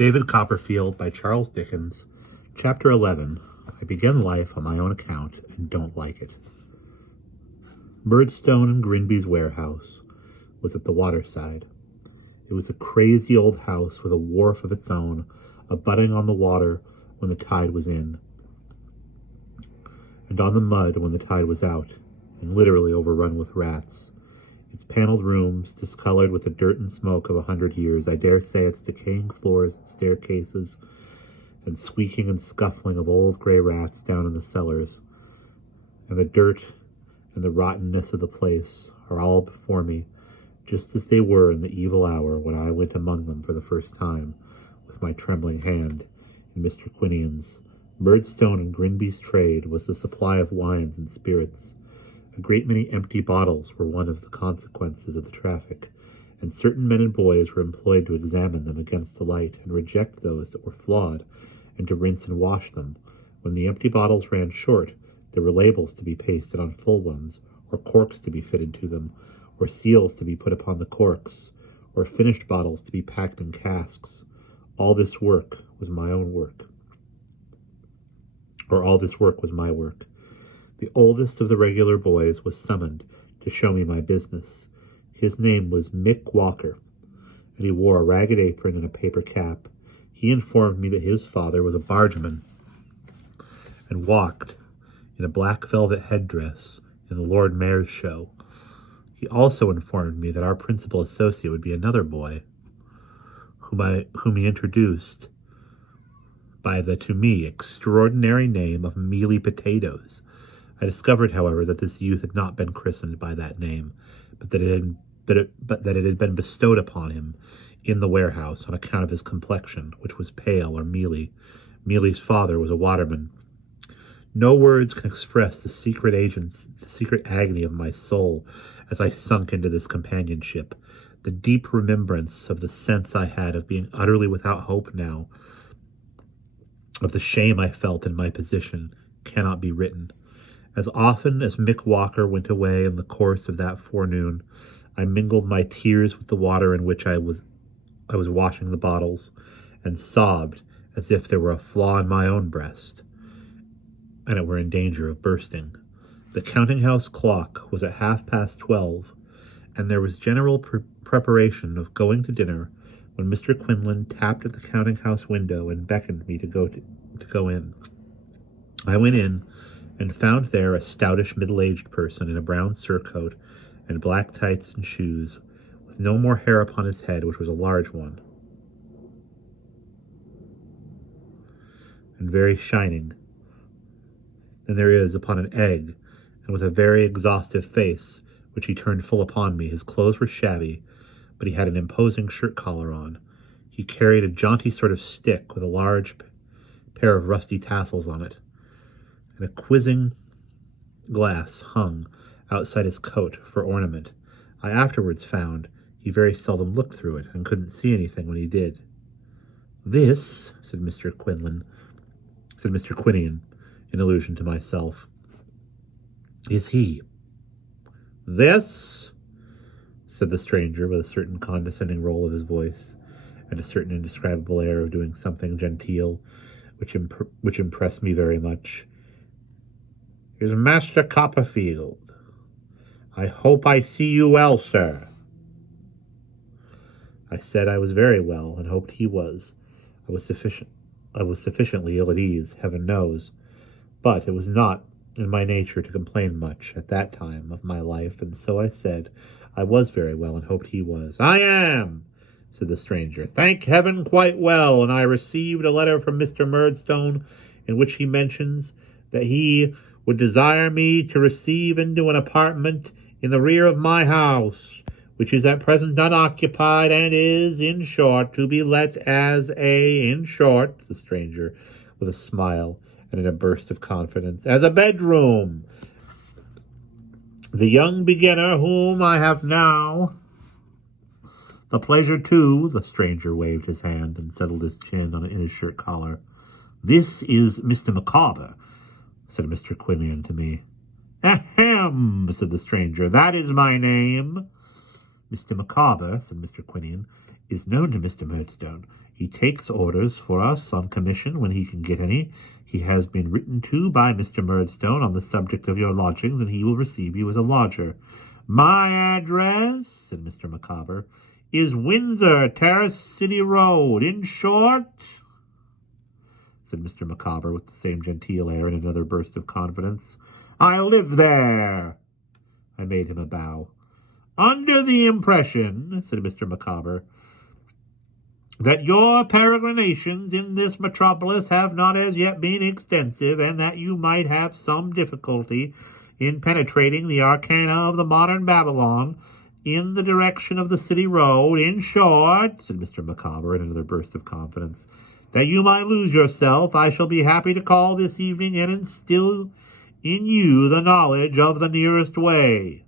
David Copperfield by Charles Dickens. Chapter 11. I begin life on my own account and don't like it. Murdstone and Grinby's warehouse was at the waterside. It was a crazy old house with a wharf of its own, abutting on the water when the tide was in, and on the mud when the tide was out, and literally overrun with rats. Its paneled rooms, discolored with the dirt and smoke of 100 years, I dare say its decaying floors and staircases, and squeaking and scuffling of old grey rats down in the cellars, and the dirt and the rottenness of the place are all before me, just as they were in the evil hour when I went among them for the first time, with my trembling hand in Mr. Quinian's. Murdstone and Grinby's trade was the supply of wines and spirits. A great many empty bottles were one of the consequences of the traffic, and certain men and boys were employed to examine them against the light and reject those that were flawed, and to rinse and wash them. When the empty bottles ran short, there were labels to be pasted on full ones, or corks to be fitted to them, or seals to be put upon the corks, or finished bottles to be packed in casks. All this work was my own work. Or all this work was my work. The oldest of the regular boys was summoned to show me my business. His name was Mick Walker, and he wore a ragged apron and a paper cap. He informed me that his father was a bargeman and walked in a black velvet headdress in the Lord Mayor's show. He also informed me that our principal associate would be another boy, whom he introduced by the, to me, extraordinary name of Mealy Potatoes. I discovered, however, that this youth had not been christened by that name, but that it had been bestowed upon him in the warehouse on account of his complexion, which was pale or mealy. Mealy's father was a waterman. No words can express the secret agony of my soul as I sunk into this companionship. The deep remembrance of the sense I had of being utterly without hope now, of the shame I felt in my position, cannot be written. As often as Mick Walker went away in the course of that forenoon, I mingled my tears with the water in which I was washing the bottles, and sobbed as if there were a flaw in my own breast, and it were in danger of bursting. The counting-house clock was at 12:30, and there was general preparation of going to dinner when Mr. Quinlan tapped at the counting-house window and beckoned me to go in. I went in, and found there a stoutish middle-aged person in a brown surcoat and black tights and shoes, with no more hair upon his head, which was a large one, and very shining, than there is upon an egg, and with a very exhaustive face, which he turned full upon me. His clothes were shabby, but he had an imposing shirt-collar on. He carried a jaunty sort of stick with a large pair of rusty tassels on it, and a quizzing glass hung outside his coat for ornament. I afterwards found he very seldom looked through it, and couldn't see anything when he did. "This," said Mr. Quinian, in allusion to myself, "is he." "This," said the stranger, with a certain condescending roll of his voice, and a certain indescribable air of doing something genteel, which impressed me very much, "is Master Copperfield. I hope I see you well, sir." I said I was very well, and hoped he was. I was sufficiently ill at ease, heaven knows, but it was not in my nature to complain much at that time of my life, and so I said I was very well, and hoped he was. "I am," said the stranger, "thank heaven, quite well, and I received a letter from Mr. Murdstone, in which he mentions that he would desire me to receive into an apartment in the rear of my house, which is at present unoccupied, and is, in short, to be let as in short," the stranger, with a smile and in a burst of confidence, "as a bedroom. The young beginner whom I have now the pleasure to," the stranger waved his hand and settled his chin in his shirt collar. "This is Mr. Micawber," said Mr. Quinian to me. "Ahem," said the stranger, "that is my name." "Mr. Micawber," said Mr. Quinian, is known to Mr. Murdstone. He takes orders for us on commission when he can get any. He has been written to by Mr. Murdstone on the subject of your lodgings, and he will receive you as a lodger. My address, said Mr. Micawber, is Windsor Terrace City Road. In short, said Mr. Micawber with the same genteel air and another burst of confidence, I live there. I made him a bow. Under the impression, said Mr. Micawber, that your peregrinations in this metropolis have not as yet been extensive, and that you might have some difficulty in penetrating the arcana of the modern Babylon in the direction of the City Road. In short, said Mr. Micawber in another burst of confidence, that you might lose yourself, I shall be happy to call this evening and instill in you the knowledge of the nearest way.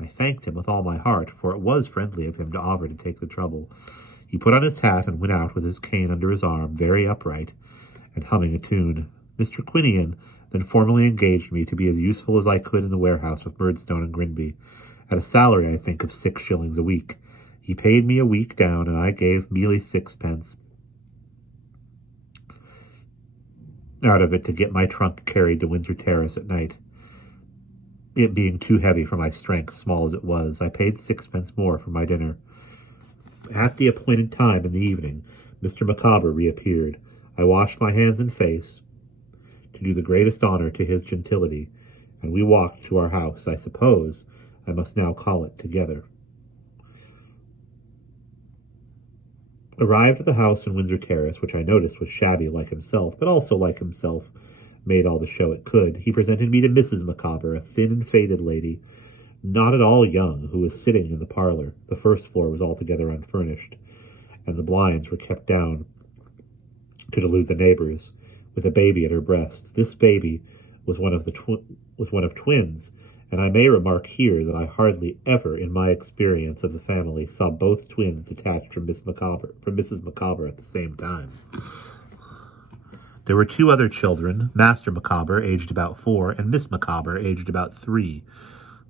I thanked him with all my heart, for it was friendly of him to offer to take the trouble. He put on his hat and went out with his cane under his arm, very upright, and humming a tune. Mr. Quinion then formally engaged me to be as useful as I could in the warehouse with Murdstone and Grinby, at a salary, I think, of 6 shillings a week. He paid me a week down, and I gave mealy 6pence out of it to get my trunk carried to Windsor Terrace at night. It being too heavy for my strength, small as it was, I paid 6pence more for my dinner. At the appointed time in the evening, Mr. Micawber reappeared. I washed my hands and face to do the greatest honor to his gentility, and we walked to our house. I suppose I must now call it together. Arrived at the house in Windsor Terrace, which I noticed was shabby like himself, but also like himself made all the show it could, he presented me to Mrs. Micawber, a thin and faded lady, not at all young, who was sitting in the parlor. The first floor was altogether unfurnished, and the blinds were kept down to delude the neighbors, with a baby at her breast. This baby was one of twins, and I may remark here that I hardly ever, in my experience of the family, saw both twins detached from Mrs. Micawber at the same time. There were 2 other children, Master Micawber, aged about 4, and Miss Micawber, aged about 3.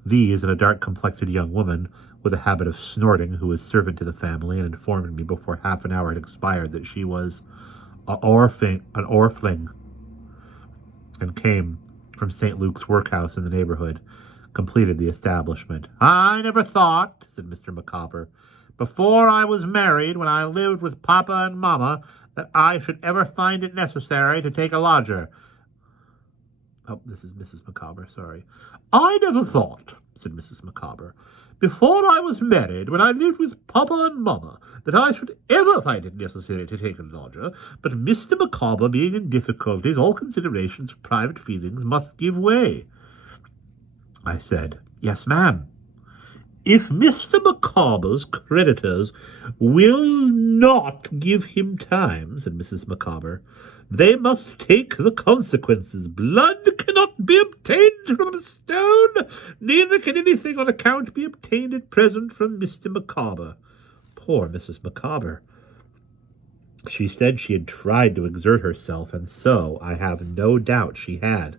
These, and a dark-complected young woman with a habit of snorting, who was servant to the family, and informed me before half an hour had expired that she was an orphan, and came from St. Luke's workhouse in the neighborhood, completed the establishment. I never thought, said Mr. Micawber, before I was married, when I lived with Papa and Mamma, that I should ever find it necessary to take a lodger. Oh, this is Mrs. Micawber, sorry. I never thought, said Mrs. Micawber, before I was married, when I lived with Papa and Mamma, that I should ever find it necessary to take a lodger, but Mr. Micawber being in difficulties, all considerations of private feelings must give way. I said, Yes, ma'am. If Mr. Micawber's creditors will not give him time, said Mrs. Micawber, they must take the consequences. Blood cannot be obtained from a stone, neither can anything on account be obtained at present from Mr. Micawber. Poor Mrs. Micawber. She said she had tried to exert herself, and so, I have no doubt, she had.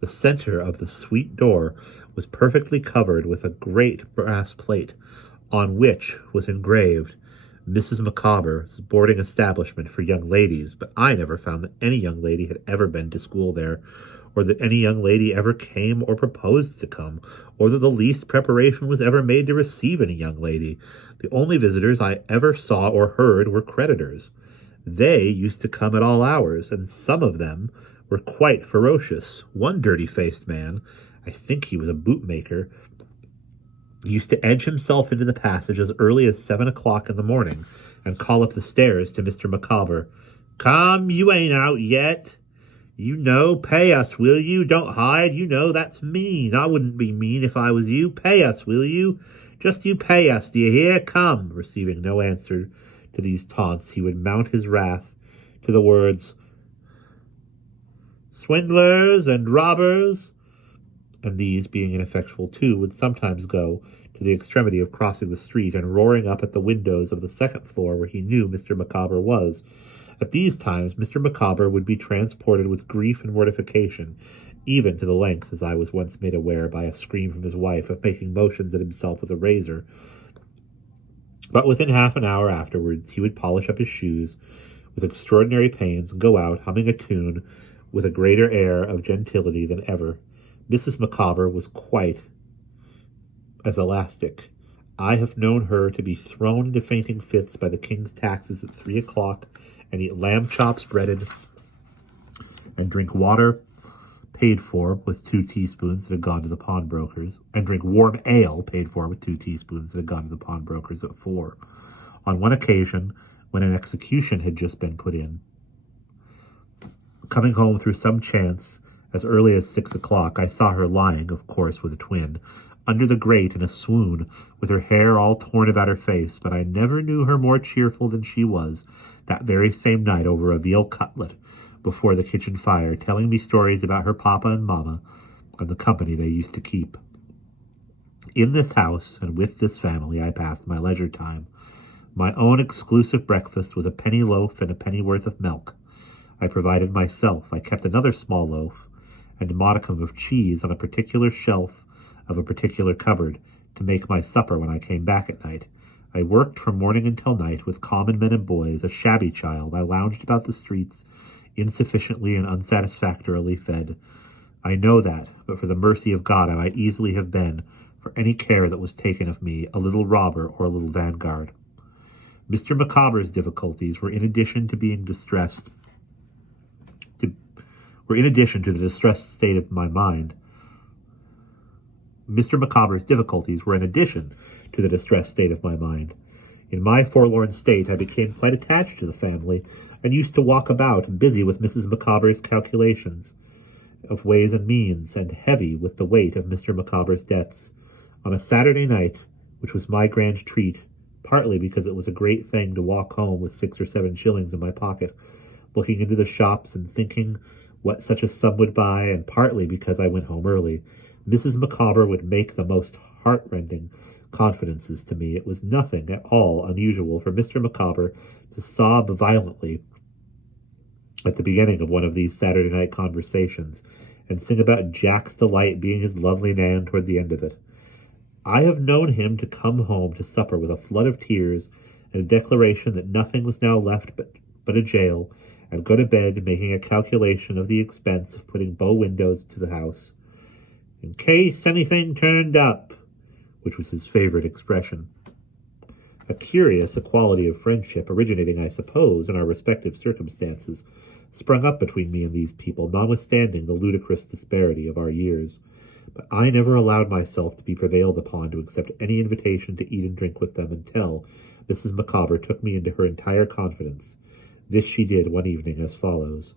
The center of the suite door was perfectly covered with a great brass plate, on which was engraved Mrs. Micawber's boarding establishment for young ladies, but I never found that any young lady had ever been to school there, or that any young lady ever came or proposed to come, or that the least preparation was ever made to receive any young lady. The only visitors I ever saw or heard were creditors. They used to come at all hours, and some of them were quite ferocious. One dirty-faced man, I think he was a bootmaker, used to edge himself into the passage as early as 7 o'clock in the morning and call up the stairs to Mr. Micawber, Come, you ain't out yet. You know, pay us, will you? Don't hide. You know that's mean. I wouldn't be mean if I was you. Pay us, will you? Just you pay us, do you hear? Come. Receiving no answer to these taunts, he would mount his wrath to the words, Swindlers and robbers, and these, being ineffectual too, would sometimes go to the extremity of crossing the street and roaring up at the windows of the second floor where he knew Mr. Micawber was. At these times Mr. Micawber would be transported with grief and mortification, even to the length, as I was once made aware by a scream from his wife, of making motions at himself with a razor, But within half an hour afterwards he would polish up his shoes with extraordinary pains and go out, humming a tune with a greater air of gentility than ever. Mrs. Micawber was quite as elastic. I have known her to be thrown into fainting fits by the king's taxes at 3 o'clock, and eat lamb chops breaded, and drink water paid for with 2 teaspoons that had gone to the pawnbrokers, and drink warm ale paid for with 2 teaspoons that had gone to the pawnbrokers at 4. On one occasion, when an execution had just been put in, coming home through some chance as early as 6 o'clock, I saw her lying, of course with a twin, under the grate in a swoon, with her hair all torn about her face, but I never knew her more cheerful than she was that very same night over a veal cutlet before the kitchen fire, telling me stories about her papa and mamma and the company they used to keep. In this house and with this family I passed my leisure time. My own exclusive breakfast was a penny loaf and a pennyworth of milk. I provided myself. I kept another small loaf and a modicum of cheese on a particular shelf of a particular cupboard to make my supper when I came back at night. I worked from morning until night with common men and boys, a shabby child. I lounged about the streets, insufficiently and unsatisfactorily fed. I know that, but for the mercy of God I might easily have been, for any care that was taken of me, a little robber or a little vanguard. Mr. Micawber's difficulties were in addition to the distressed state of my mind. Mr. Micawber's difficulties were in addition to the distressed state of my mind. In my forlorn state I became quite attached to the family, and used to walk about, busy with Mrs. Micawber's calculations of ways and means, and heavy with the weight of Mr. Micawber's debts. On a Saturday night, which was my grand treat, partly because it was a great thing to walk home with 6 or 7 shillings in my pocket, looking into the shops and thinking what such a sum would buy, and partly because I went home early, Mrs. Micawber would make the most heart-rending confidences to me. It was nothing at all unusual for Mr. Micawber to sob violently at the beginning of one of these Saturday night conversations, and sing about Jack's delight being his lovely Nan toward the end of it. I have known him to come home to supper with a flood of tears and a declaration that nothing was now left but a jail, and go to bed making a calculation of the expense of putting bow windows to the house, in case anything turned up, which was his favorite expression. A curious equality of friendship, originating, I suppose, in our respective circumstances, sprung up between me and these people, notwithstanding the ludicrous disparity of our years. But I never allowed myself to be prevailed upon to accept any invitation to eat and drink with them until Mrs. Micawber took me into her entire confidence. This she did one evening as follows.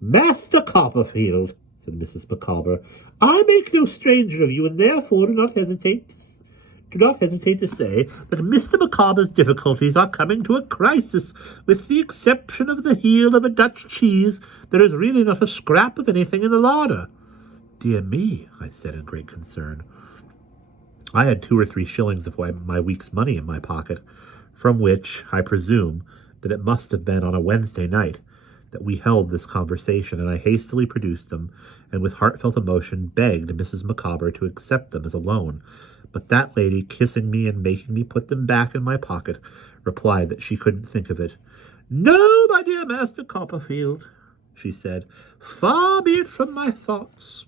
"Master Copperfield," said Mrs. Micawber, "I make no stranger of you, and therefore do not hesitate to say that Mr. Micawber's difficulties are coming to a crisis. With the exception of the heel of a Dutch cheese, there is really not a scrap of anything in the larder." "Dear me," I said in great concern. I had 2 or 3 shillings of my week's money in my pocket, from which I presume that it must have been on a Wednesday night that we held this conversation, and I hastily produced them, and with heartfelt emotion begged Mrs. Micawber to accept them as a loan. But that lady, kissing me and making me put them back in my pocket, replied that she couldn't think of it. "No, my dear Master Copperfield," she said, "far be it from my thoughts.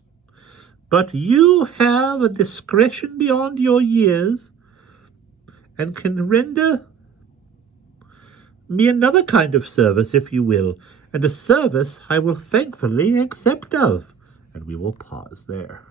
But you have a discretion beyond your years, and can render me another kind of service, if you will, and a service I will thankfully accept of." And we will pause there.